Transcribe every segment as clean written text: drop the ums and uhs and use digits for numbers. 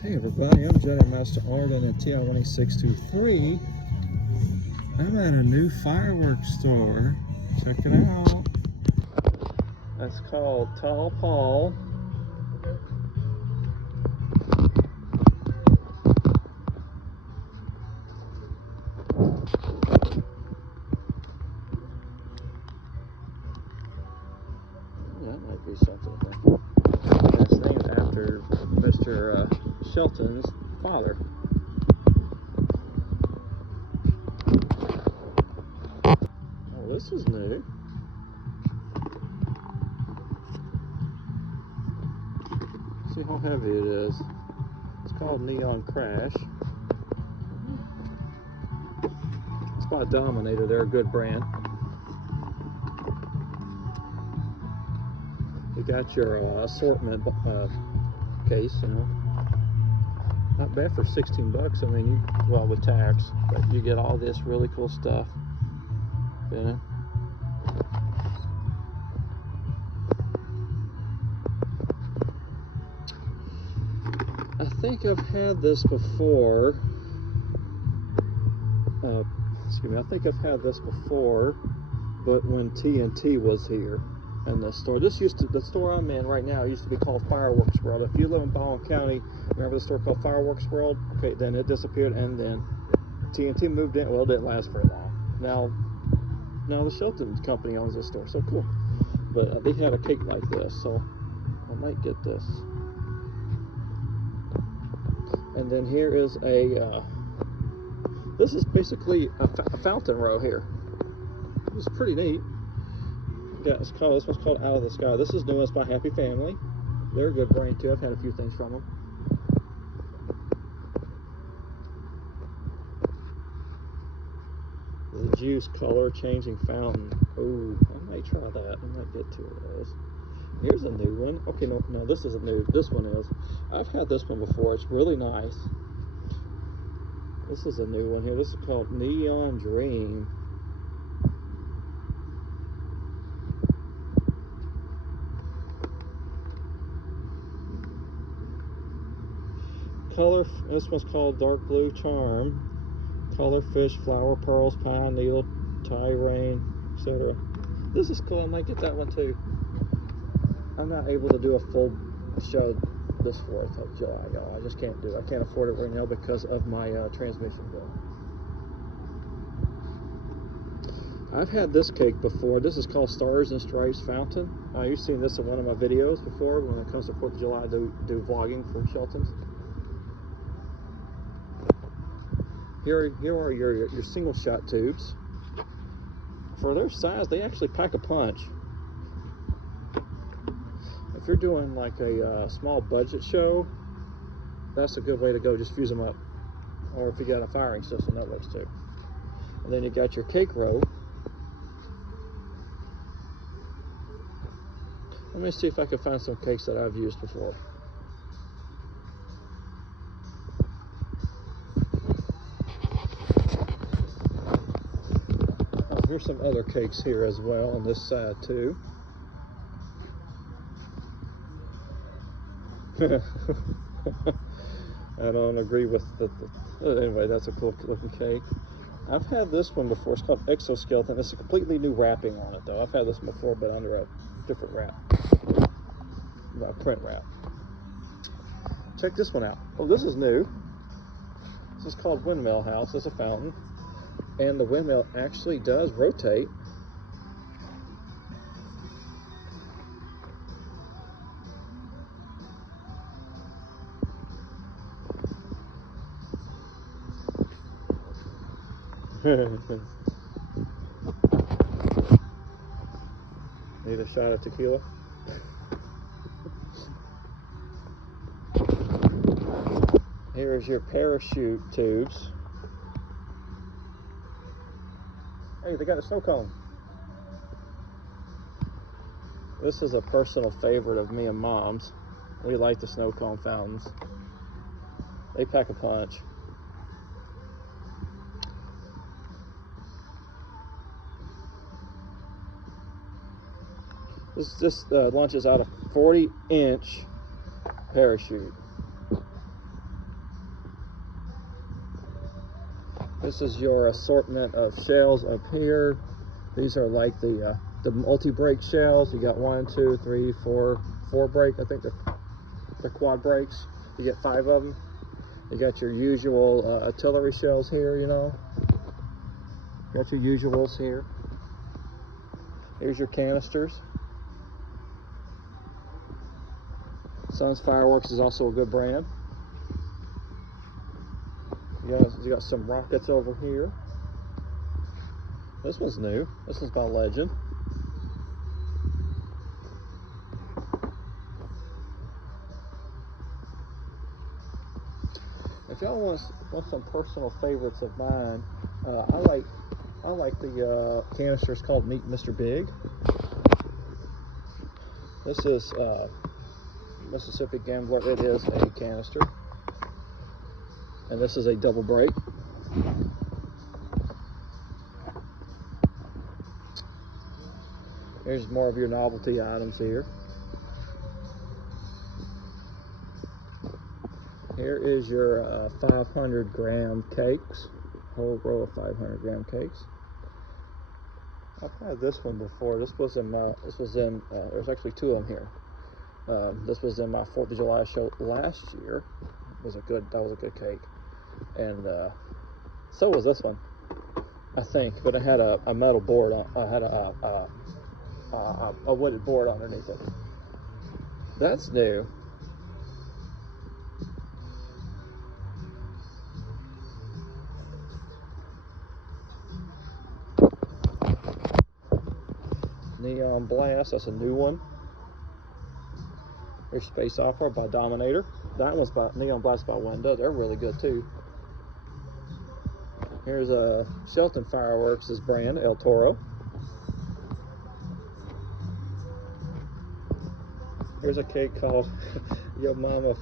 Hey everybody, I'm Jedi Master Arden at TI18623. I'm at a new fireworks store. Check it out. That's called Father Paul. That might be something. It's named after Mr. Shelton's father. Oh, this is new. See how heavy it is. It's called Neon Crash. It's by Dominator. They're a good brand. You got your assortment case, you know. Not bad for 16 bucks. I mean, well, with tax, but you get all this really cool stuff in it. I think I've had this before. Excuse me. I think I've had this before, but when TNT was here in the store. The store I'm in right now used to be called Fireworks World. If you live in Baldwin County, remember the store called Fireworks World? Okay, then it disappeared, and then TNT moved in. Well, it didn't last very long. Now the Shelton company owns this store, so cool. But they had a cake like this, so I might get this. And then here is this is basically a fountain row here. It's pretty neat. This one's called Out of the Sky. This is new. It's by Happy Family. They're a good brand too. I've had a few things from them. The juice color changing fountain. Ooh, I might try that. I might get two of those. Here's a new one. Okay, no, this isn't new. This one is. I've had this one before. It's really nice. This is a new one here. This is called Neon Dream. Color. This one's called Dark Blue Charm. Color fish, flower, pearls, pine needle, tie rain, etc. This is cool. I might get that one too. I'm not able to do a full show this 4th of July, y'all. I just can't do it. I can't afford it right now because of my transmission bill. I've had this cake before. This is called Stars and Stripes Fountain. You've seen this in one of my videos before. When it comes to 4th of July, I do vlogging from Sheltons. Here are your single shot tubes. For their size, they actually pack a punch. If you're doing like a small budget show, that's a good way to go. Just fuse them up. Or if you got a firing system, that works too. And then you got your cake row. Let me see if I can find some cakes that I've used before. Oh, here's some other cakes here as well on this side too. I don't agree with anyway, that's a cool looking cake. I've had this one before. It's called Exoskeleton. It's a completely new wrapping on it though. I've had this one before, but under a different wrap. Print wrap. Check this one out. Oh, this is new. This is called Windmill House. It's a fountain. And the windmill actually does rotate. Need a shot of tequila? Here's your parachute tubes. Hey, they got a snow cone. This is a personal favorite of me and Mom's. We like the snow cone fountains. They pack a punch. This launches out a 40-inch parachute. This is your assortment of shells up here. These are like the multi-break shells. You got 1, 2, 3, 4 break. I think the quad breaks. You get 5 of them. You got your usual artillery shells here, you know. Got your usuals here. Here's your canisters. Sun's Fireworks is also a good brand. You got some rockets over here. This one's new. This one's by Legend. If y'all want some personal favorites of mine, I like the canisters called Meet Mr. Big. This is Mississippi Gambler. It is a canister, and this is a double break. Here's more of your novelty items here. Here is your 500 gram cakes, whole row of 500 gram cakes. I've had this one before. This was in there's actually 2 of them here. This was in my 4th of July show last year. That was a good cake. And so was this one, I think, but it had a metal board on. I had a wooded board underneath it. That's new. Neon Blast, that's a new one. Here's Space Opera by Dominator. That one's by Neon Blast by Window. They're really good too. Here's a Shelton Fireworks' brand, El Toro. Here's a cake called Your Mama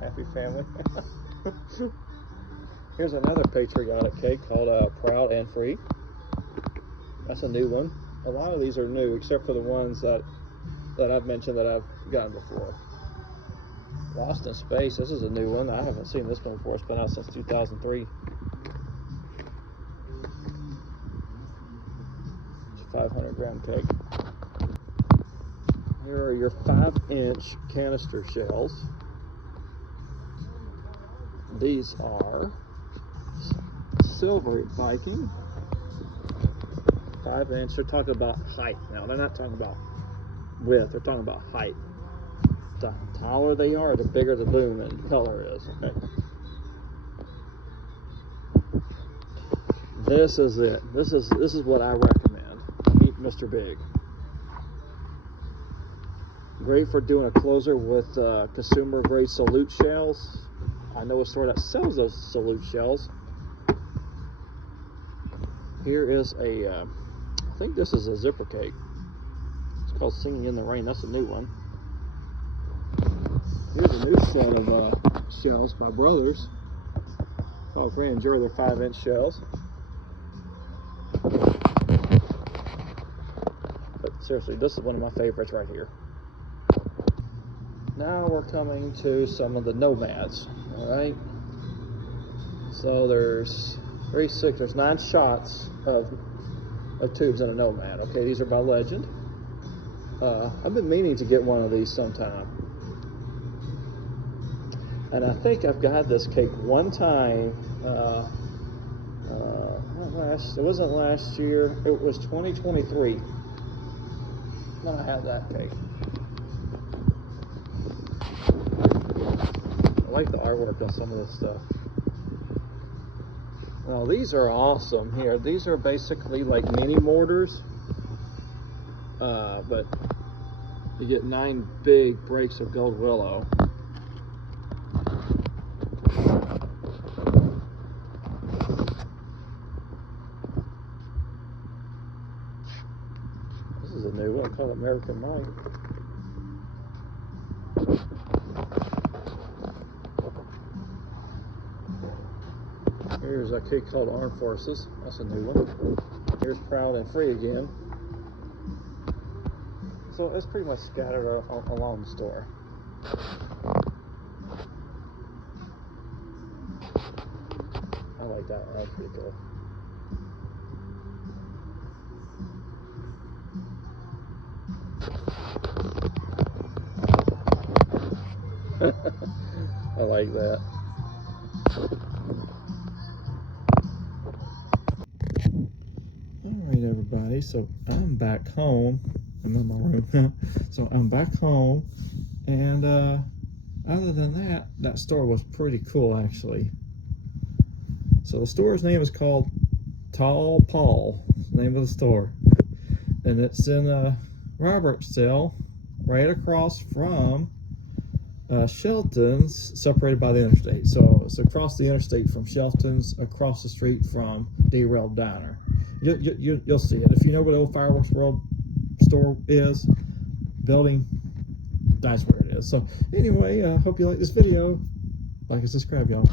Happy Family. Here's another patriotic cake called Proud and Free. That's a new one. A lot of these are new, except for the ones that I've mentioned that I've gotten before. Lost in Space. This is a new one. I haven't seen this one before. It's been out since 2003. It's a 500 gram cake. Here are your 5-inch canister shells. These are Silver Viking. 5-inch. They're talking about height now. They're not talking about width. They're talking about height. The taller they are, the bigger the boom and color is. Okay. This is it. This is what I recommend. Meet Mr. Big. Great for doing a closer with consumer grade salute shells. I know a store that sells those salute shells. Here is I think this is a zipper cake. It's called Singing in the Rain. That's a new one. Here's a new set of shells by Brothers. Oh, very enjoy their 5-inch shells. But seriously, this is one of my favorites right here. Now we're coming to some of the nomads. All right. So there's 9 shots of tubes in a nomad. Okay, these are by Legend. I've been meaning to get one of these sometime. And I think I've got this cake one time. It wasn't last year. It was 2023. When I had that cake. I like the artwork on some of this stuff. Well, these are awesome here. These are basically like mini mortars. But you get 9 big breaks of gold willow. This is a new one called American Night. Here's a cake called Armed Forces. That's a new one. Here's Proud and Free again. So it's pretty much scattered along the store. like that. That was pretty cool. I like that. Alright everybody, so I'm back home. I'm in my room. So I'm back home, and other than that, that store was pretty cool actually. So the store's name is called Tall Paul, the name of the store. And it's in Robertsdale, right across from Sheltons, separated by the interstate. So it's across the interstate from Sheltons, across the street from Derailed Diner. You'll see it. If you know what the old Fireworks World store is, building, that's where it is. So anyway, hope you like this video. Like and subscribe, y'all.